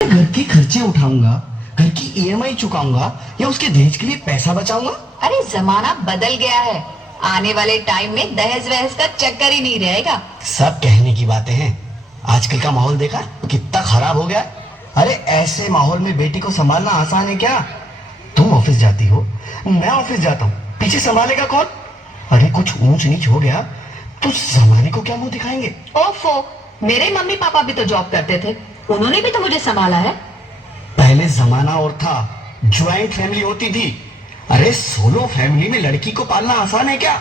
घर के खर्चे उठाऊंगा, घर की ईएमआई चुकाऊंगा या उसके दहेज के लिए पैसा बचाऊंगा? अरे जमाना बदल गया है। आने वाले टाइम में दहेज वहेज का चक्कर ही नहीं रहेगा। सब कहने की बातें हैं। आजकल का माहौल देखा कितना खराब हो गया। अरे ऐसे माहौल में बेटी को संभालना आसान है क्या? तुम ऑफिस जाती हो, मैं ऑफिस जाता हूँ, पीछे संभालेगा कौन? अरे कुछ ऊंच नीच हो गया तो जमाने को क्या मुंह दिखाएंगे? ओफो, मेरे मम्मी पापा भी तो जॉब करते थे, उन्होंने भी तो मुझे संभाला है। पहले जमाना और था, ज्वाइंट फैमिली होती थी। अरे सोलो फैमिली में लड़की को पालना आसान है क्या?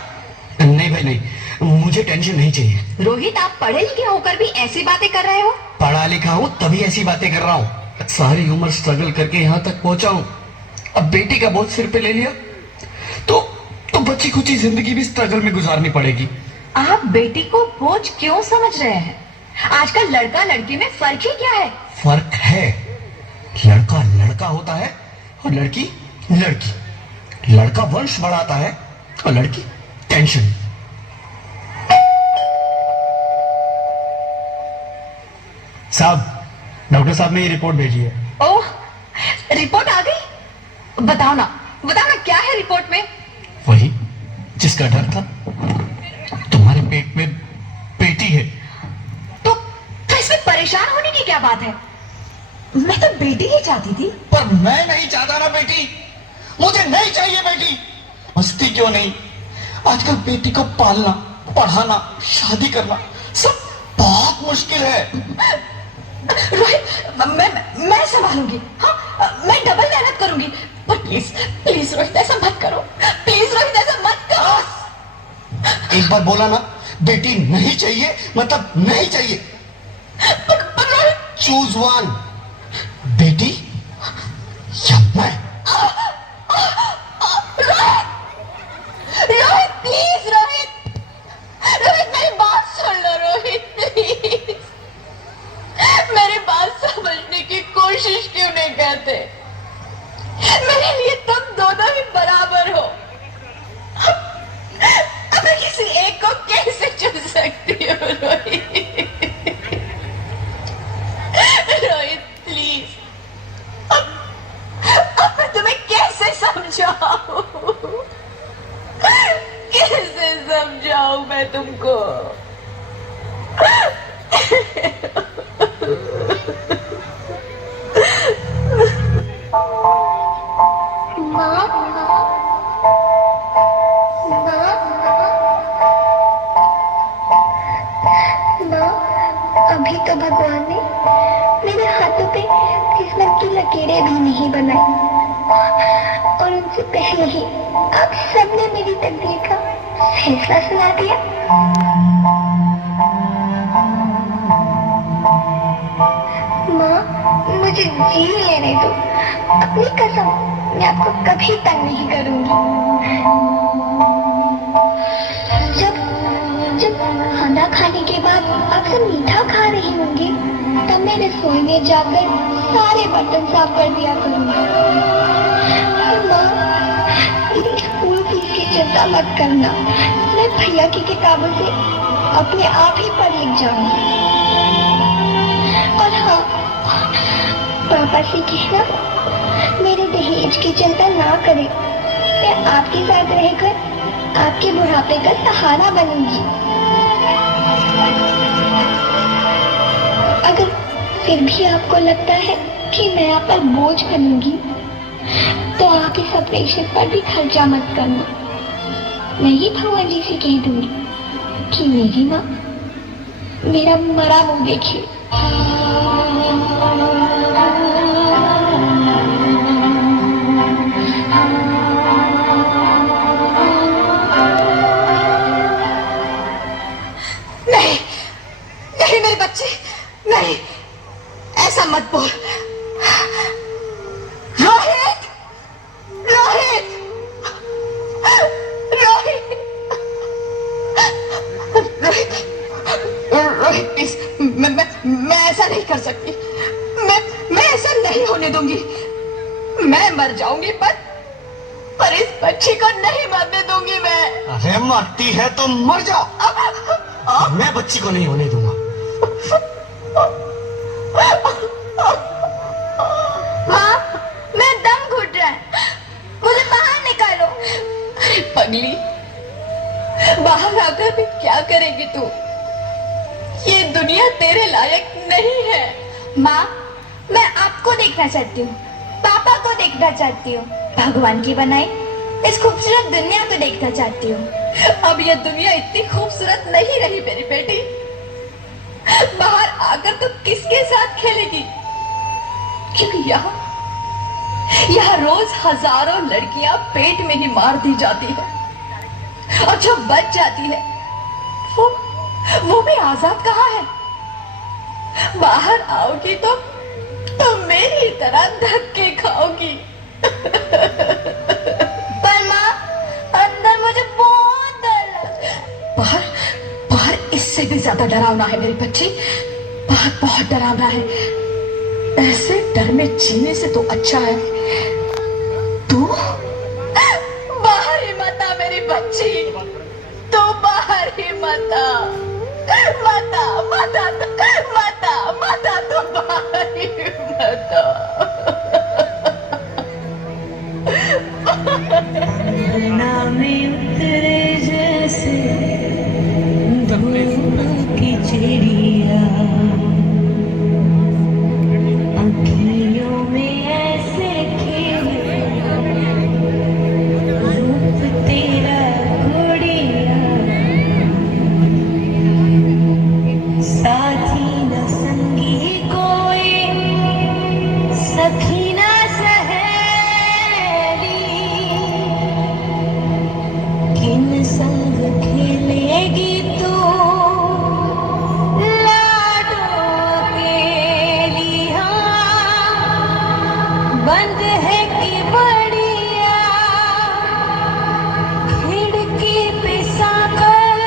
नहीं भाई नहीं, मुझे टेंशन नहीं चाहिए। रोहित, आप पढ़े लिखे होकर भी ऐसी बातें कर रहे हो? पढ़ा लिखा हूँ तभी ऐसी बातें कर रहा हूँ। सारी उम्र स्ट्रगल करके यहाँ तक पहुंचा हूँ, अब बेटी का बोझ सिर पे ले लिया तो बच्ची खुची जिंदगी भी स्ट्रगल में गुजारनी पड़ेगी। आप बेटी को बोझ क्यों समझ रहे हैं? आजकल लड़का लड़की में फर्क ही क्या है? फर्क है, लड़का लड़का होता है और लड़की लड़की। लड़का वंश बढ़ाता है और लड़की टेंशन। साहब, डॉक्टर साहब ने ये रिपोर्ट भेजी है। ओह, रिपोर्ट आ गई? बताओ ना क्या है रिपोर्ट में? वही जिसका डर था, तुम्हारे पेट में बेटी है। तो इसमें परेशान होने की क्या बात है? मैं तो बेटी ही चाहती थी। पर मैं नहीं चाहता ना बेटी, मुझे नहीं चाहिए बेटी। मस्ती क्यों नहीं, आजकल बेटी को पालना, पढ़ाना, शादी करना सब बहुत मुश्किल है। रोहित, मैं संभालूंगी। हाँ, मैं डबल मेहनत करूंगी। पर प्लीज प्लीज रोहित, ऐसा मत करो। प्लीज रोहित, ऐसा मत करो। एक बार बोला ना, बेटी नहीं चाहिए मतलब नहीं चाहिए। पर रोहित, चूज वन, बेटी या मैं। रोहित प्लीज, रोहित मेरी बात सुन लो। रोहित प्लीज, मेरी बात समझने की कोशिश क्यों नहीं करते? मेरे लिए तुम दोनों ही बराबर हो। अब मैं किसी एक को कैसे चुन सकती हूँ? रोहित प्लीज, अब मैं तुम्हें कैसे समझाऊं? कैसे समझाऊं मैं तुमको? अभी तो भगवान ने मेरे हाथों पे किस्मत की लकीरें भी नहीं बनाई और उनसे पहले ही आप सबने मेरी तकदीर का फैसला सुना दिया। माँ, मुझे जी लेने दो। अपनी कसम, मैं आपको कभी तंग नहीं करूंगी। जब खाना खाने के बाद आप सब मीठा खा रही होंगी, तब मैं रसोई में जाकर सारे बर्तन साफ कर दिया करूंगी। माँ, मेरी स्कूल फीस की चिंता मत करना, मैं भैया की किताबों से अपने आप ही पढ़ लिख जाऊंगी। और हाँ, पापा से कहना मेरे दहेज की चिंता ना करें, मैं आपके साथ रहकर आपके बुढ़ापे का सहारा बनूंगी। अगर फिर भी आपको लगता है कि मैं आप पर बोझ बनूंगी, तो आप इस ऑपरेशन पर भी खर्चा मत करना। मैं ही भगवान जी से कह दूंगी कि मेरी माँ मेरा मरा मुंह देखे। नहीं मेरे बच्चे, नहीं, ऐसा मत बोल। रोहित, रोहित, रोहित, रोहित, रोहित प्लीज, मैं ऐसा नहीं कर सकती। मैं ऐसा नहीं होने दूंगी। मैं मर जाऊंगी पर इस बच्ची को नहीं मरने दूंगी मैं। अरे मरती है तो मर जाओ, मैं बच्ची को नहीं होने दूंगा। क्या करेगी तू? ये दुनिया तेरे लायक नहीं है। माँ, मैं आपको देखना चाहती हूँ, पापा को देखना चाहती हूँ, भगवान की बनाई इस खूबसूरत दुनिया को देखना चाहती हूँ। अब यह दुनिया इतनी खूबसूरत नहीं रही मेरी बेटी। बाहर आकर तो किसके साथ खेलेगी? क्योंकि यहाँ रोज हजारों लड़कियां पेट में ही मार दी जाती है, और जो बच जाती है वो भी आजाद कहाँ है? बाहर आओगी तो मेरी तरह धक्के खाओगी। पर माँ, अंदर मुझे बहुत डर लगता है। बाहर इससे भी ज्यादा डरावना है मेरी बच्ची। बाहर बहुत डरावना है। ऐसे डर में जीने से तो अच्छा है तू बाहर ही मत आ मेरी बच्ची। तू बाहर ही मत आ, मत आ, मत आ, मत आ, मत आ, तू बाहर ही मत आ। अंगना में उतरे जैसे धूप की चिड़िया, अखियों में ऐसे खेले रूप तेरा गुड़िया, साथी न संगी कोई, सखी न सहेली, किन संग खेलेगी तू लाडो के लिया, बंद है कि बढ़िया खिड़की पे साकर,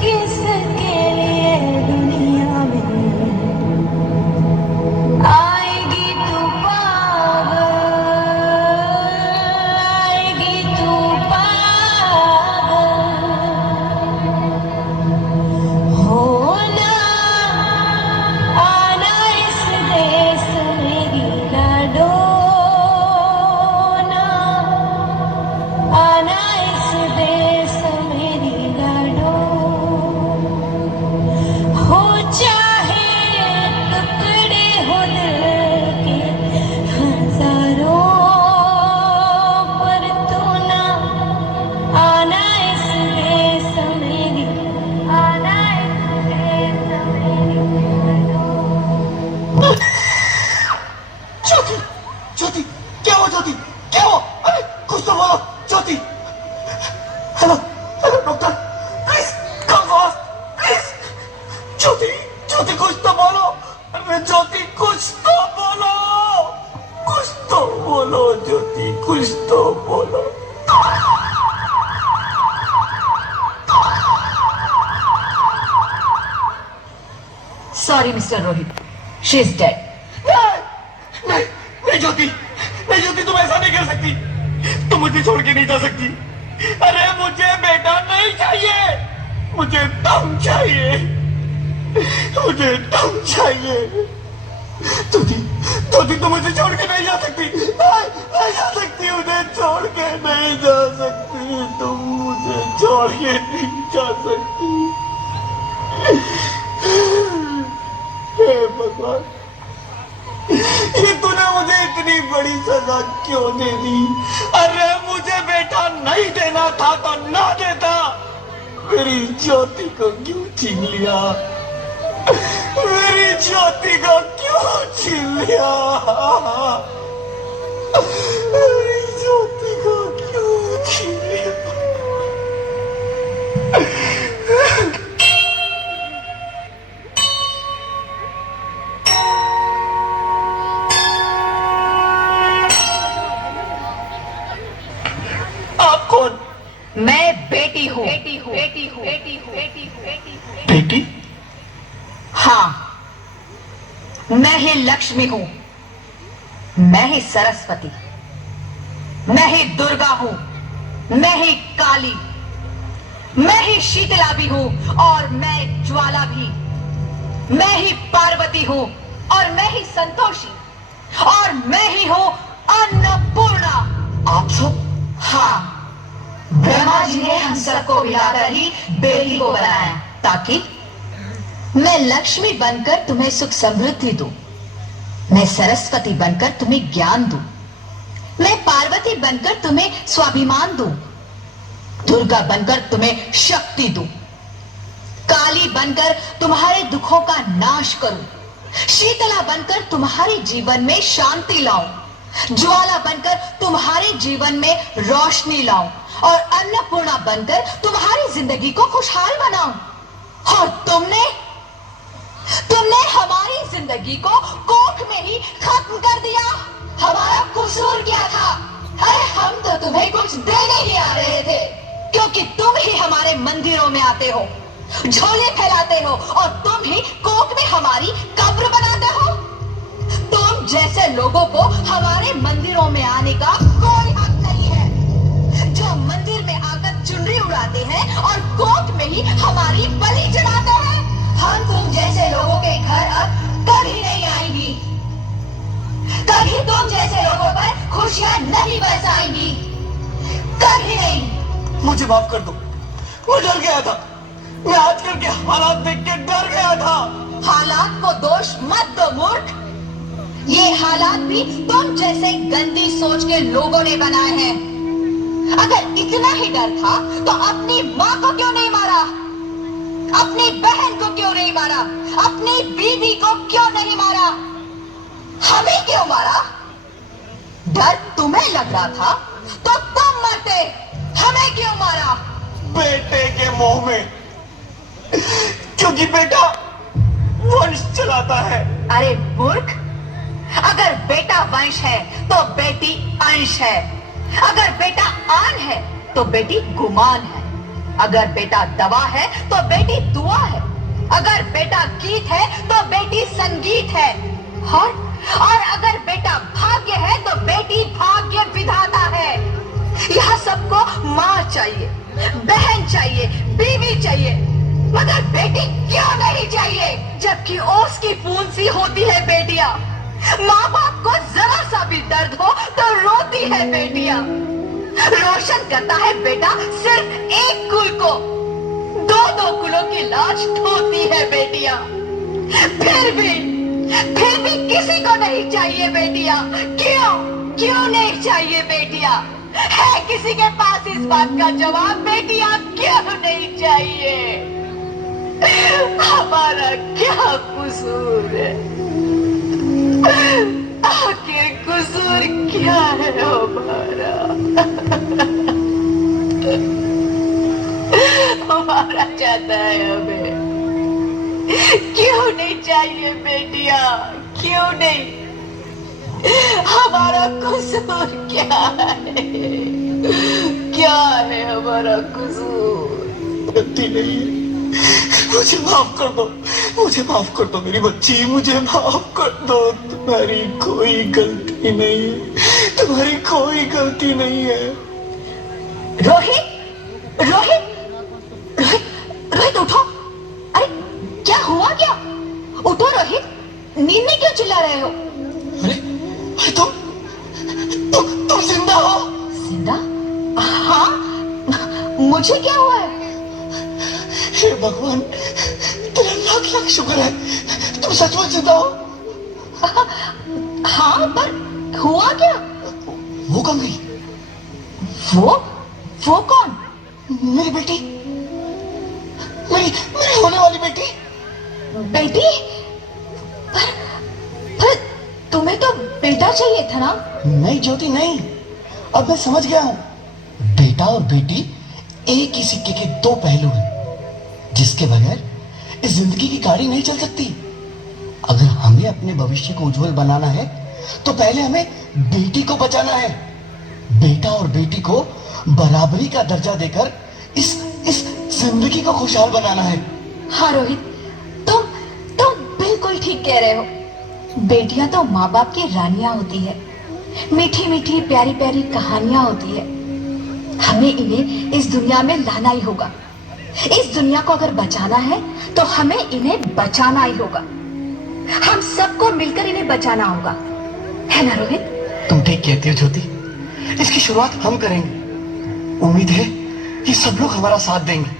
किसके लिए दुनिया में आएगी तू पागल, आएगी तू पागल, होना आना इस देश मेरी लाडो, ना आना इस देश मेरी लाडो, हो चाहे टुकड़े हो दिल के हजारों, पर तू ना आना इस देश मेरी, आना इस देश मेरी लाडो। ज्योति, ज्योति, क्या हुआ ज्योति? क्या हुआ? अरे कुछ तो बोलो Jyoti. Hello, hello doctor, please come fast, please. Jyoti, Jyoti कुछ तो बोलो। अरे ज्योति कुछ तो बोलो, कुछ तो बोलो ज्योति, कुछ तो बोलो। Sorry mister Rohit, she is dead. नहीं, नहीं ज्योति, नहीं ज्योति, तुम ऐसा नहीं कर सकती। तुम मुझे छोड़ के नहीं जा सकती। अरे मुझे बेटा नहीं चाहिए, मुझे तुम चाहिए, मुझे तुम चाहिए। ज्योति, ज्योति तुम मुझे छोड़ के नहीं जा सकती, नहीं जा सकती, मुझे छोड़ के नहीं जा सकती, तुम मुझे छोड़ के नहीं जा सकती। हे भगवान, ये तूने मुझे इतनी बड़ी सजा क्यों दे दी? अरे मुझे बेटा नहीं देना था तो ना देता। मेरी ज्योति को क्यों छीन लिया? मेरी ज्योति को क्यों छीन लिया? मेरी ज्योति को क्यों छीन लिया? आप कौन? मैं बेटी हूँ। बेटी? हाँ, मैं ही लक्ष्मी हूँ, मैं ही सरस्वती, मैं ही दुर्गा हूँ, मैं ही काली, मैं ही शीतला भी हूँ, और मैं ज्वाला भी, मैं ही पार्वती हूँ, और मैं ही संतोषी, और मैं ही हूँ अन्नपूर्णा। आप सब? हाँ, ब्रह्मा जी ने हम सबको मिलाकर ही बेटी को बनाया ताकि मैं लक्ष्मी बनकर तुम्हें सुख समृद्धि दूं, मैं सरस्वती बनकर तुम्हें ज्ञान दूं, मैं पार्वती बनकर तुम्हें स्वाभिमान दूं, दुर्गा बनकर तुम्हें शक्ति दूं, काली बनकर तुम्हारे दुखों का नाश करूं, शीतला बनकर तुम्हारे जीवन में शांति लाऊं, ज्वाला बनकर तुम्हारे जीवन में रोशनी लाऊं और अन्नपूर्णा बनकर तुम्हारी जिंदगी को खुशहाल बनाऊं। और तुमने हमारी जिंदगी को कोख में ही खत्म कर दिया। हमारा कसूर क्या था? अरे हम तो तुम्हें कुछ देने ही आ रहे थे, क्योंकि तुम ही हमारे मंदिरों में आते हो, झोले फैलाते हो और तुम ही कोख में हमारी कब्र बनाते हो। तुम जैसे लोगों को हमारे मंदिरों में आने का कोई हक नहीं है, जो मंदिर में आकर चुनरी उड़ाते हैं और कोख में ही हमारी बलि चढ़ाते हैं। हम तुम जैसे लोगों के घर अब कभी नहीं आएंगी, कभी तुम जैसे लोगों पर खुशियां नहीं बरसाएंगी, कभी नहीं। मुझे माफ कर दो, मैं डर गया था। मैं आजकल के हालात देख के डर गया था। हालात को दोष मत दो मूर्ख, ये हालात भी तुम जैसे गंदी सोच के लोगों ने बनाए हैं। अगर इतना ही डर था तो अपनी माँ को क्यों नहीं मारा, अपनी बहन को क्यों नहीं मारा, अपनी बीवी को क्यों नहीं मारा, हमें क्यों मारा? डर तुम्हें लग रहा था तो तुम मरते, हमें क्यों मारा? बेटे के मोह में, क्योंकि बेटा वंश चलाता है। अरे मूर्ख, अगर बेटा वंश है तो बेटी अंश है, अगर बेटा आन है तो बेटी गुमान है, अगर बेटा दवा है तो बेटी दुआ है, अगर बेटा गीत है तो बेटी संगीत है, और अगर बेटा भाग्य है तो बेटी भाग्य विधाता है। यह सबको माँ चाहिए, बहन चाहिए, बीवी चाहिए, मगर बेटी क्यों नहीं चाहिए? जबकि ओस की बूंद सी होती है बेटियां, माँ बाप को जरा सा भी दर्द हो तो रोती है बेटियां। रोशन करता है बेटा सिर्फ एक कुल को, दो दो कुलों की लाज ढोती है बेटियां। फिर भी किसी को नहीं चाहिए बेटियां। क्यों नहीं चाहिए बेटियां? है किसी के पास इस बात का जवाब? बेटियां क्यों नहीं चाहिए? हमारा क्या कसूर है? आखिर कसूर क्या है हमारा? हमारा चाहता है हमें। क्यों नहीं चाहिए बेटियां? क्यों नहीं? हमारा कसूर क्या है? क्या है हमारा कसूर? गलती नहीं है, मुझे माफ कर दो, मुझे माफ कर दो मेरी बच्ची, मुझे माफ कर दो। तुम्हारी कोई गलती नहीं है, तुम्हारी कोई गलती नहीं है। रोहित, रोहित, रोहित, रोहित उठो। अरे क्या हुआ क्या? उठो रोहित, नींद में क्यों चिल्ला रहे हो? अरे तुम जिंदा हो? जिंदा? हाँ, मुझे क्या हुआ है? हे भगवान, तेरा लाख लाख शुक्र है, तुम सचमुच जिंदा हो। हाँ, पर हुआ क्या? वो कौन गई? वो कौन? मेरी बेटी, मेरी होने वाली बेटी। बेटी? पर तुम्हें तो बेटा चाहिए था ना? नहीं ज्योति नहीं, अब मैं समझ गया हूँ। बेटा और बेटी एक ही सिक्के के दो पहलू हैं, जिसके बगैर इस जिंदगी की गाड़ी नहीं चल सकती। अगर हमें अपने भविष्य को उज्जवल बनाना है तो पहले हमें बेटी को बचाना है। बेटा और बेटी को बराबरी का दर्जा देकर इस जिंदगी को खुशहाल बनाना है। हाँ रोहित, तुम बिल्कुल ठीक कह रहे हो। बेटियां तो माँ बाप की रानियां होती है, मीठी मीठी प्यारी प्यारी कहानियां होती है। हमें इन्हें इस दुनिया में लाना ही होगा। इस दुनिया को अगर बचाना है तो हमें इन्हें बचाना ही होगा। हम सबको मिलकर इन्हें बचाना होगा, है ना रोहित? तुम ठीक कहती हो ज्योति, इसकी शुरुआत हम करेंगे। उम्मीद है ये सब लोग हमारा साथ देंगे।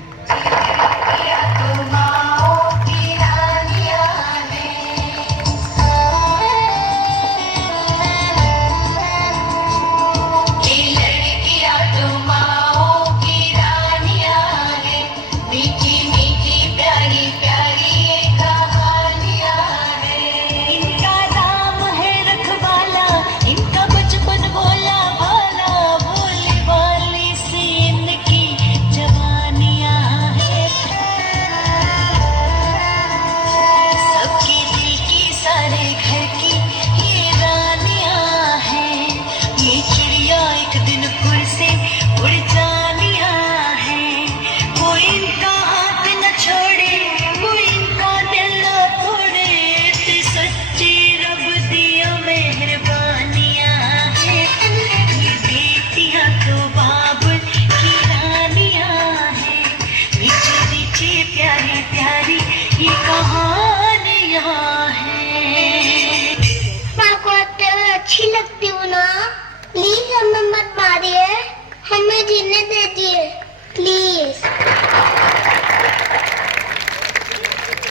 इनका नाम है रखवाला, इनका बचपन भोला भाला, भोली भाली सी इनकी जवानियां हैं। सबके दिल की सारे घर की ये रानियां हैं। ये चिड़िया एक दिन फुर से उड़ जानियां हैं। कोई इनका हाथ न छोड़े, कोई इनका दिल न तोड़े, इतनी सच्ची रब दिया मेहरबानियां हैं। ये बेटियां तो बाबुल की रानियां हैं। नीचे नीचे प्यारी प्यारी ये कहानियां हैं। मैं आपको अच्छी लगती हूँ ना, प्लीज हमें मत मार